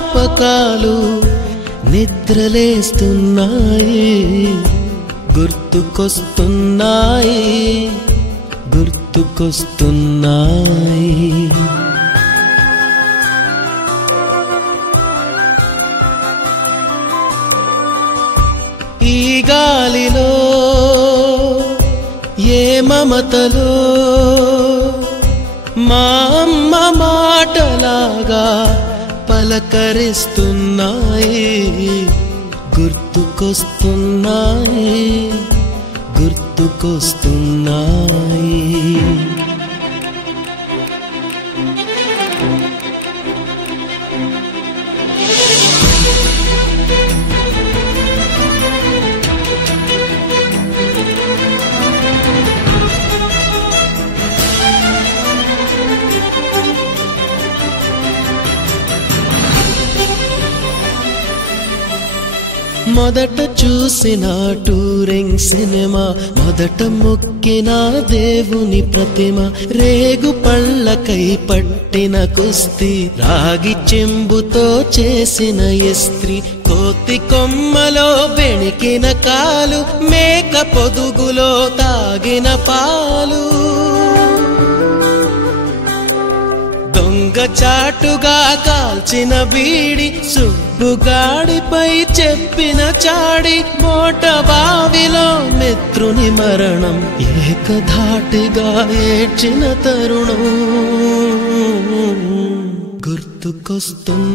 జ్ఞాపకాలు నిద్రలేస్తున్నాయి, గుర్తుకొస్తున్నాయి, గుర్తుకొస్తున్నాయి. ఈ గాలిలో ఏ మమతలో మా అమ్మ మాటలాగా పలకరిస్తున్నాయి, గుర్తుకొస్తున్నాయి, గుర్తుకొస్తున్నాయి. మొదట చూసిన టూరింగ్ సినిమా, మొదట మొక్కిన దేవుని ప్రతిమ, రేగు పళ్ళకై పట్టిన కుస్తీ, రాగి చెంబుతో చేసిన ఇస్త్రీ, కోతి కొమ్మలో బెణికిన కాలు, మేక పొదుగులో తాగిన పాలు, దొంగ చాటుగా కాల్చిన బీడి, సుబ్బుగాడిపై చెప్పిన చాడి, మోట బావిలో మిత్రుని మరణం, ఏకధాటిగా ఏడ్చిన తరుణం గుర్తుకొస్తున్నాయి.